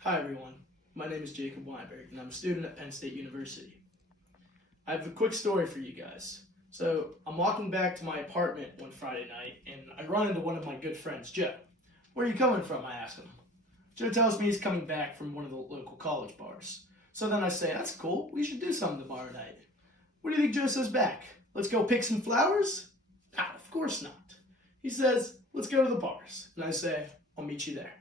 Hi everyone, my name is Jacob Weinberg and I'm a student at Penn State University. I have a quick story for you guys. So I'm walking back to my apartment one Friday night and I run into one of my good friends, Joe. "Where are you coming from?" I ask him. Joe tells me he's coming back from one of the local college bars. So then I say, "That's cool, we should do something tomorrow night." "What do you think Joe says back? Let's go pick some flowers?" "Ah, of course not." He says, "Let's go to the bars." And I say, "I'll meet you there."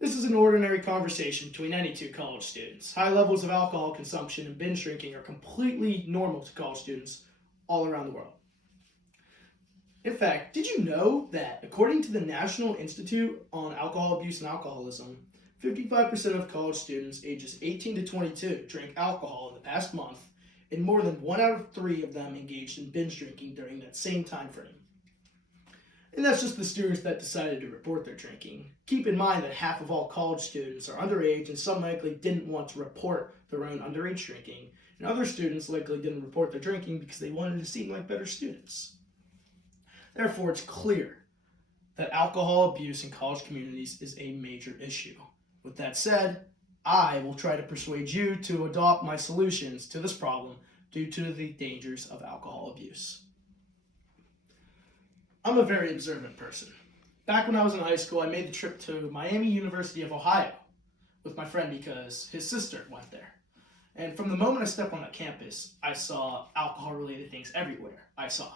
This is an ordinary conversation between any two college students. High levels of alcohol consumption and binge drinking are completely normal to college students all around the world. In fact, did you know that according to the National Institute on Alcohol Abuse and Alcoholism, 55% of college students ages 18 to 22 drank alcohol in the past month, and more than 1 out of 3 of them engaged in binge drinking during that same time frame? And that's just the students that decided to report their drinking. Keep in mind that half of all college students are underage, and some likely didn't want to report their own underage drinking, and other students likely didn't report their drinking because they wanted to seem like better students. Therefore, it's clear that alcohol abuse in college communities is a major issue. With that said, I will try to persuade you to adopt my solutions to this problem due to the dangers of alcohol abuse. I'm a very observant person. Back when I was in high school, I made the trip to Miami University of Ohio with my friend because his sister went there. And from the moment I stepped on that campus, I saw alcohol-related things everywhere. I saw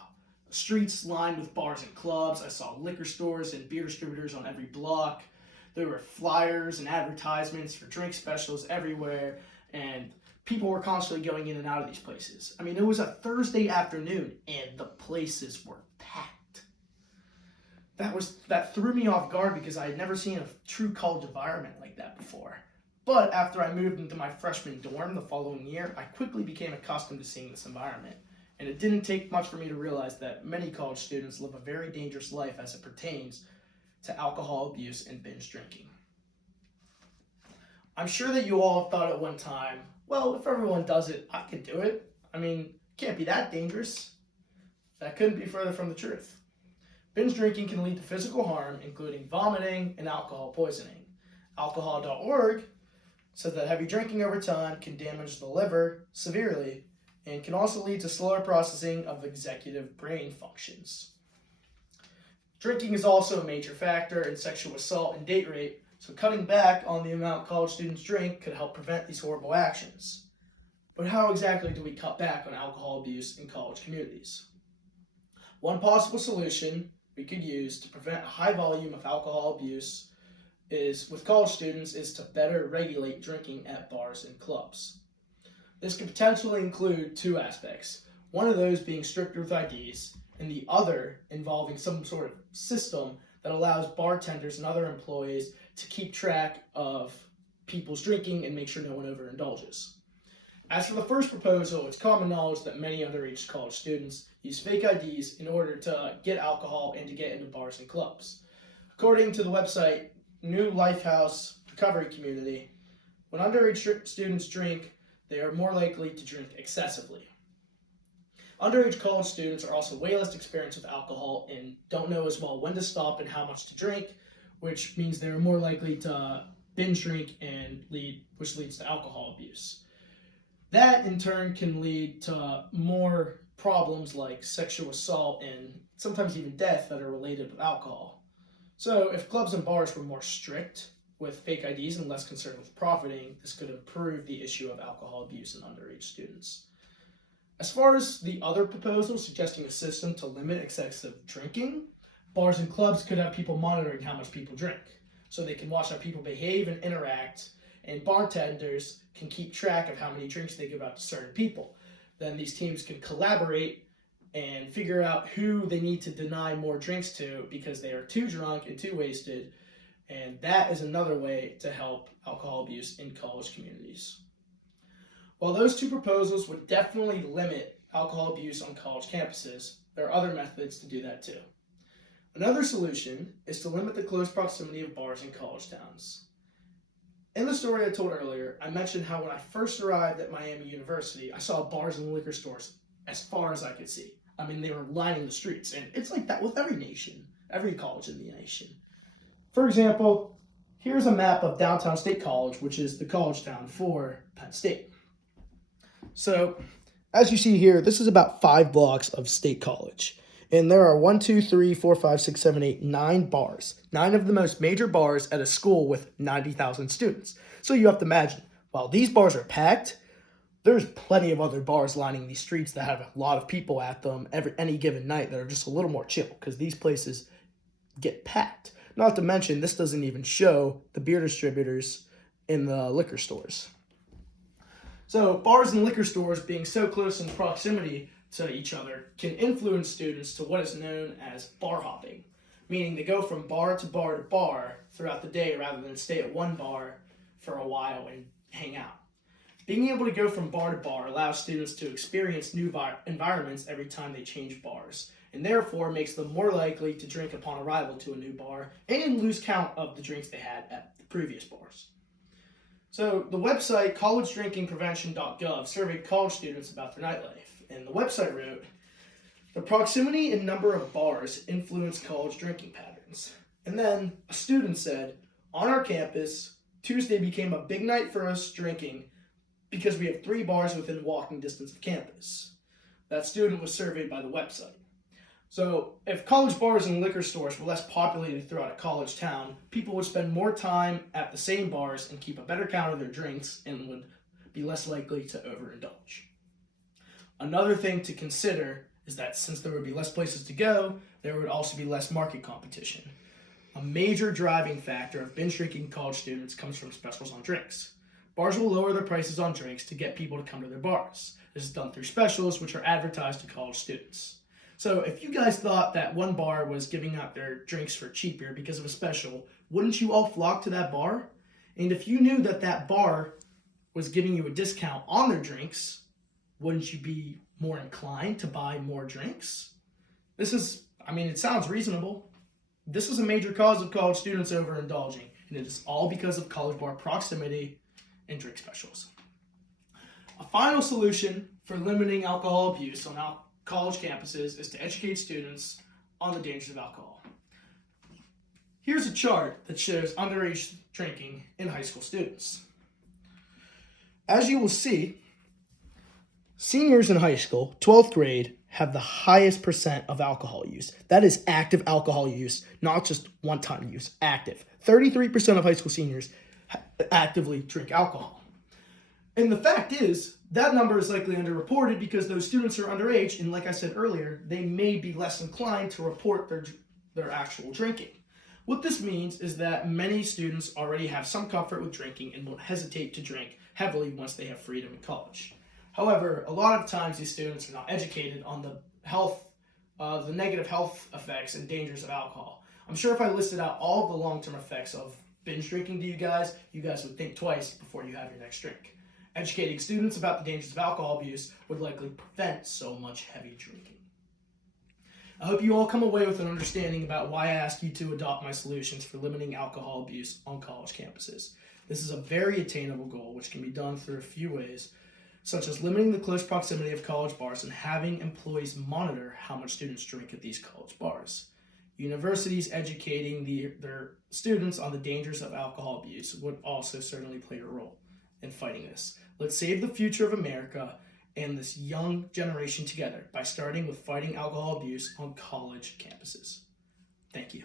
streets lined with bars and clubs. I saw liquor stores and beer distributors on every block. There were flyers and advertisements for drink specials everywhere, and people were constantly going in and out of these places. I mean, it was a Thursday afternoon, and the places were packed. That threw me off guard because I had never seen a true college environment like that before. But after I moved into my freshman dorm the following year, I quickly became accustomed to seeing this environment. And it didn't take much for me to realize that many college students live a very dangerous life as it pertains to alcohol abuse and binge drinking. I'm sure that you all have thought at one time, well, if everyone does it, I could do it. I mean, it can't be that dangerous. That couldn't be further from the truth. Binge drinking can lead to physical harm, including vomiting and alcohol poisoning. Alcohol.org says that heavy drinking over time can damage the liver severely and can also lead to slower processing of executive brain functions. Drinking is also a major factor in sexual assault and date rape, so cutting back on the amount college students drink could help prevent these horrible actions. But how exactly do we cut back on alcohol abuse in college communities? One possible solution we could use to prevent a high volume of alcohol abuse with college students is to better regulate drinking at bars and clubs. This could potentially include two aspects, one of those being stricter with IDs, and the other involving some sort of system that allows bartenders and other employees to keep track of people's drinking and make sure no one overindulges. As for the first proposal, it's common knowledge that many underage college students use fake IDs in order to get alcohol and to get into bars and clubs. According to the website New Lifehouse Recovery Community, when underage students drink, they are more likely to drink excessively. Underage college students are also way less experienced with alcohol and don't know as well when to stop and how much to drink, which means they're more likely to binge drink which leads to alcohol abuse. That in turn can lead to more problems like sexual assault and sometimes even death that are related with alcohol. So if clubs and bars were more strict with fake IDs and less concerned with profiting, this could improve the issue of alcohol abuse in underage students. As far as the other proposal suggesting a system to limit excessive drinking, bars and clubs could have people monitoring how much people drink, so they can watch how people behave and interact, and bartenders can keep track of how many drinks they give out to certain people. Then these teams can collaborate and figure out who they need to deny more drinks to because they are too drunk and too wasted, and that is another way to help alcohol abuse in college communities. While those two proposals would definitely limit alcohol abuse on college campuses, there are other methods to do that too. Another solution is to limit the close proximity of bars in college towns. In the story I told earlier, I mentioned how when I first arrived at Miami University, I saw bars and liquor stores as far as I could see. I mean, they were lining the streets, and it's like that with every college in the nation. For example, Here's a map of downtown State College, which is the college town for Penn State. So, as you see here, this is about 5 blocks of State College. And there are 1, 2, 3, 4, 5, 6, 7, 8, 9 bars. 9 of the most major bars at a school with 90,000 students. So you have to imagine, while these bars are packed, there's plenty of other bars lining these streets that have a lot of people at them any given night that are just a little more chill because these places get packed. Not to mention, this doesn't even show the beer distributors in the liquor stores. So bars and liquor stores being so close in proximity to each other can influence students to what is known as bar hopping, meaning they go from bar to bar to bar throughout the day rather than stay at one bar for a while and hang out. Being able to go from bar to bar allows students to experience new environments every time they change bars, and therefore makes them more likely to drink upon arrival to a new bar and lose count of the drinks they had at the previous bars. So the website collegedrinkingprevention.gov surveyed college students about their nightlife, and the website wrote, "The proximity and number of bars influence college drinking patterns." And then a student said, "On our campus, Tuesday became a big night for us drinking because we have 3 bars within walking distance of campus." That student was surveyed by the website. So if college bars and liquor stores were less populated throughout a college town, people would spend more time at the same bars and keep a better count of their drinks and would be less likely to overindulge. Another thing to consider is that since there would be less places to go, there would also be less market competition. A major driving factor of binge drinking college students comes from specials on drinks. Bars will lower their prices on drinks to get people to come to their bars. This is done through specials, which are advertised to college students. So if you guys thought that one bar was giving out their drinks for cheaper because of a special, wouldn't you all flock to that bar? And if you knew that that bar was giving you a discount on their drinks, wouldn't you be more inclined to buy more drinks? It sounds reasonable. This is a major cause of college students overindulging, and it is all because of college bar proximity and drink specials. A final solution for limiting alcohol abuse on college campuses is to educate students on the dangers of alcohol. Here's a chart that shows underage drinking in high school students. As you will see, seniors in high school, 12th grade, have the highest percent of alcohol use. That is active alcohol use, not just one-time use, active. 33% of high school seniors actively drink alcohol. And the fact is, that number is likely underreported because those students are underage, and like I said earlier, they may be less inclined to report their actual drinking. What this means is that many students already have some comfort with drinking and won't hesitate to drink heavily once they have freedom in college. However, a lot of times these students are not educated on the negative health effects and dangers of alcohol. I'm sure if I listed out all of the long-term effects of binge drinking to you guys would think twice before you have your next drink. Educating students about the dangers of alcohol abuse would likely prevent so much heavy drinking. I hope you all come away with an understanding about why I ask you to adopt my solutions for limiting alcohol abuse on college campuses. This is a very attainable goal, which can be done through a few ways, such as limiting the close proximity of college bars and having employees monitor how much students drink at these college bars. Universities educating their students on the dangers of alcohol abuse would also certainly play a role in fighting this. Let's save the future of America and this young generation together by starting with fighting alcohol abuse on college campuses. Thank you.